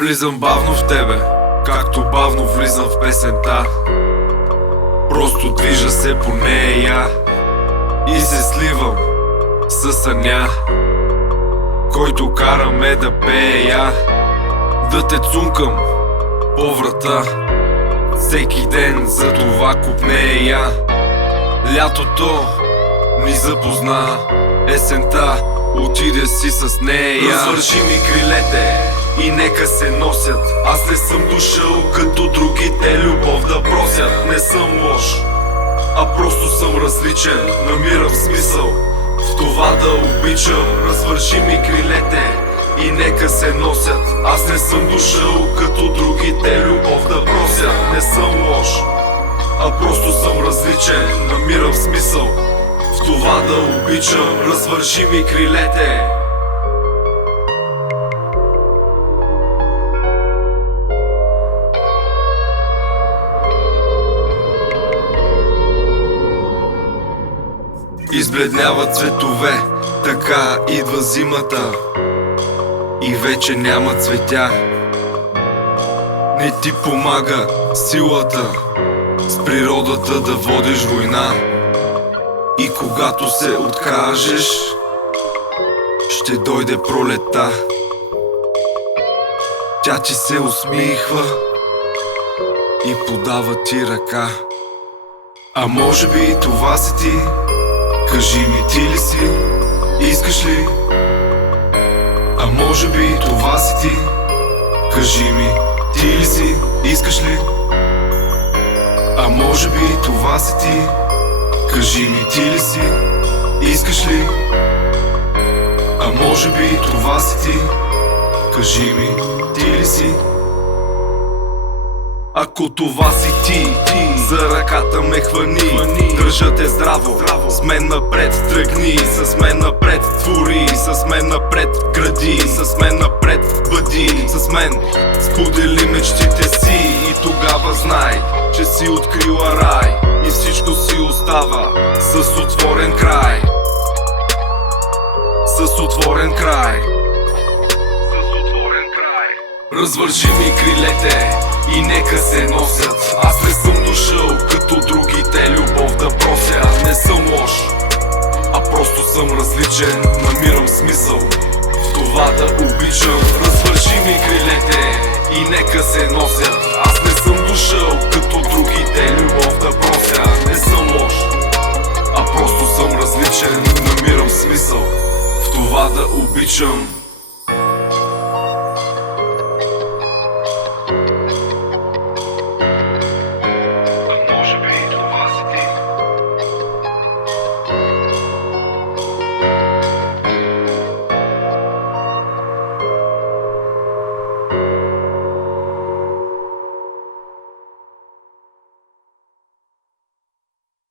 Влизам бавно в тебе, както бавно влизам в песента. Просто движа се по нея и се сливам със съня, който караме да пея. Да те цункам по врата всеки ден, за това купнея. Лятото ни запозна, есента отиде си с нея. Развърши ми крилете и нека се носят. Аз не съм дошъл като другите любов да просят. Не съм лош, а просто съм различен. Намирам смисъл в това да обичам. Развърши ми крилете и нека се носят. Аз не съм дошъл като другите любов да просят. Не съм лош, а просто съм различен. Намирам смисъл в това да обичам. Развърши ми крилете. Избледняват цветове, така идва зимата и вече няма цветя. Не ти помага силата с природата да водиш война. И когато се откажеш, ще дойде пролета. Тя ти се усмихва и подава ти ръка. А може би и това си ти. Кажи ми, ти ли си? Искаш ли? А може би и това си ти. Кажи ми, ти ли си? Искаш ли? А може би и това си ти. Кажи ми, ти ли си? Искаш ли? А може би и това си ти. Кажи ми, ти ли си? Ако това си ти, за ръката ме хвани. Държа те здраво, с мен напред тръгни. С мен напред твори, с мен напред гради. С мен напред бъди, с мен сподели мечтите си. И тогава знай, че си открила рай и всичко си остава с отворен край. С отворен край. Развържи ми крилете и нека се носят. Аз не съм дошъл като другите любов да прося. Не съм лош, а просто съм различен. Намирам смисъл в това да обичам. Развържи ми крилете и нека се носят. Аз не съм дошъл като другите любов да прося. Не съм лош, а просто съм различен. Намирам смисъл в това да обичам.